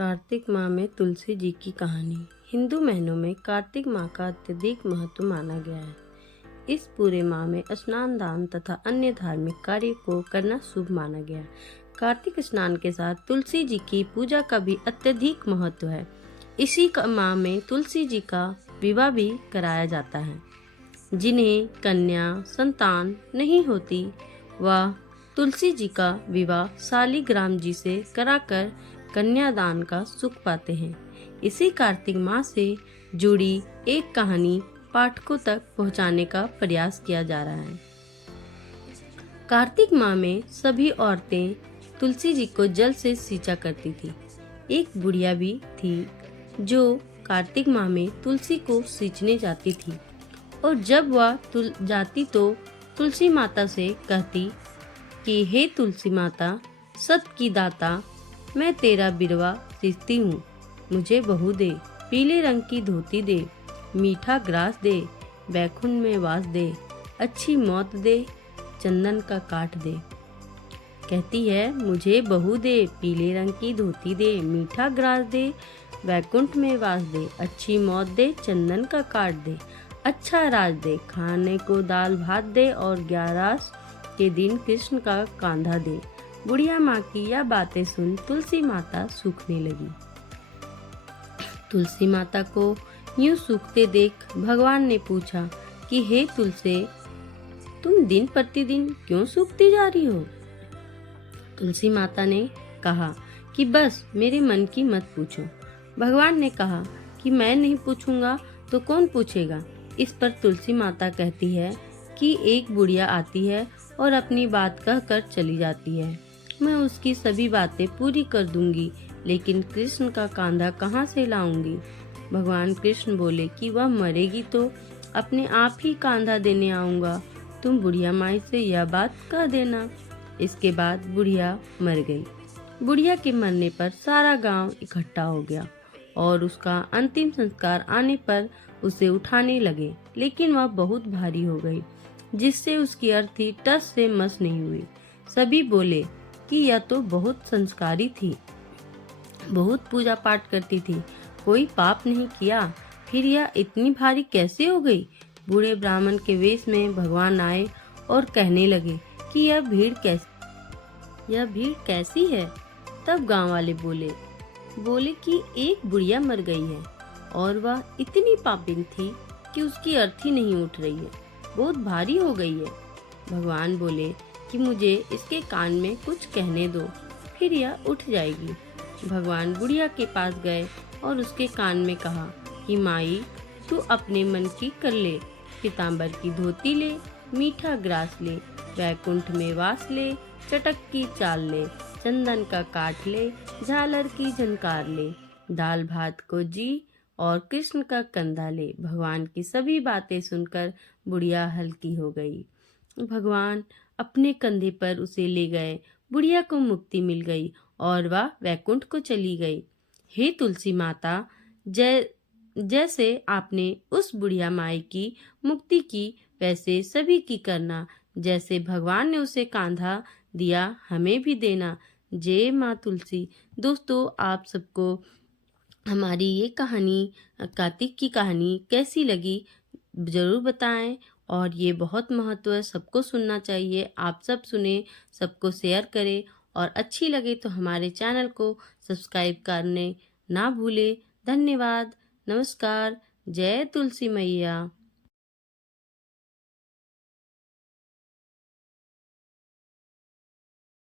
कार्तिक माह में तुलसी जी की कहानी। हिंदू महीनों में कार्तिक माह का अत्यधिक महत्व माना गया है। इस पूरे माह में स्नान, दान तथा अन्य धार्मिक कार्य को करना शुभ माना गया है। कार्तिक स्नान के साथ तुलसी जी की पूजा का भी अत्यधिक महत्व है। इसी माह में तुलसी जी का विवाह भी कराया जाता है। जिन्हें कन्या संतान नहीं होती, वह तुलसी जी का विवाह शालिग्राम जी से कराकर कन्यादान का सुख पाते हैं। इसी कार्तिक माह से जुड़ी एक कहानी पाठकों तक पहुंचाने का प्रयास किया जा रहा है। कार्तिक माह में सभी औरतें तुलसी जी को जल से सींचा करती थी। एक बुढ़िया भी थी जो कार्तिक माह में तुलसी को सींचने जाती थी और जब वह जाती तो तुलसी माता से कहती कि हे तुलसी माता, सत की दाता, मैं तेरा बिरवा सींचती हूँ, मुझे बहू दे, पीले रंग की धोती दे, मीठा ग्रास दे, बैकुंठ में वास दे, अच्छी मौत दे, चंदन का काट दे। कहती है, मुझे बहू दे, पीले रंग की धोती दे, मीठा ग्रास दे, बैकुंठ में वास दे, अच्छी मौत दे, चंदन का काट दे, अच्छा राज दे, खाने को दाल भात दे और 11 के दिन कृष्ण का कांधा दे। बुढ़िया माँ की यह बातें सुन तुलसी माता सूखने लगी। तुलसी माता को यूं सूखते देख भगवान ने पूछा कि हे तुलसी, तुम दिन प्रतिदिन क्यों सूखती जा रही हो? तुलसी माता ने कहा कि बस मेरे मन की मत पूछो। भगवान ने कहा कि मैं नहीं पूछूंगा तो कौन पूछेगा? इस पर तुलसी माता कहती है कि एक बुढ़िया आती है और अपनी बात कहकर चली जाती है। मैं उसकी सभी बातें पूरी कर दूंगी, लेकिन कृष्ण का कांधा कहाँ से लाऊंगी? भगवान कृष्ण बोले कि वह मरेगी तो अपने आप ही कांधा देने आऊंगा। तुम बुढ़िया माई से यह बात कह देना। इसके बाद बुढ़िया मर गई। बुढ़िया के मरने पर सारा गांव इकट्ठा हो गया और उसका अंतिम संस्कार आने पर उसे उठाने लगे, लेकिन वह बहुत भारी हो गई, जिससे उसकी अर्थी टस से मस नहीं हुई। सभी बोले कि यह तो बहुत संस्कारी थी, बहुत पूजा पाठ करती थी, कोई पाप नहीं किया, फिर यह इतनी भारी कैसे हो गई? बूढ़े ब्राह्मण के वेश में भगवान आए और कहने लगे कि यह भीड़ कैसी है? तब गांव वाले बोले कि एक बुढ़िया मर गई है और वह इतनी पापिन थी कि उसकी अर्थी नहीं उठ रही है, बहुत भारी हो गई है। भगवान बोले कि मुझे इसके कान में कुछ कहने दो, फिर यह उठ जाएगी। भगवान बुढ़िया के पास गए और उसके कान में कहा कि माई, तू अपने मन की कर ले, पीताम्बर की धोती ले, मीठा ग्रास ले, बैकुंठ में वास ले, चटक की चाल ले, चंदन का काट ले, झालर की झनकार ले, दाल भात को जी और कृष्ण का कंधा ले। भगवान की सभी बातें सुनकर बुढ़िया हल्की हो गई। भगवान अपने कंधे पर उसे ले गए। बुढ़िया को मुक्ति मिल गई और वह वैकुंठ को चली गई। हे तुलसी माता, जैसे आपने उस बुढ़िया माई की मुक्ति की, वैसे सभी की करना। जैसे भगवान ने उसे कांधा दिया, हमें भी देना। जय माँ तुलसी। दोस्तों, आप सबको हमारी ये कहानी, कार्तिक की कहानी कैसी लगी जरूर बताएं। और ये बहुत महत्व है, सबको सुनना चाहिए। आप सब सुने, सबको शेयर करें और अच्छी लगे तो हमारे चैनल को सब्सक्राइब करने ना भूलें। धन्यवाद। नमस्कार। जय तुलसी मैया।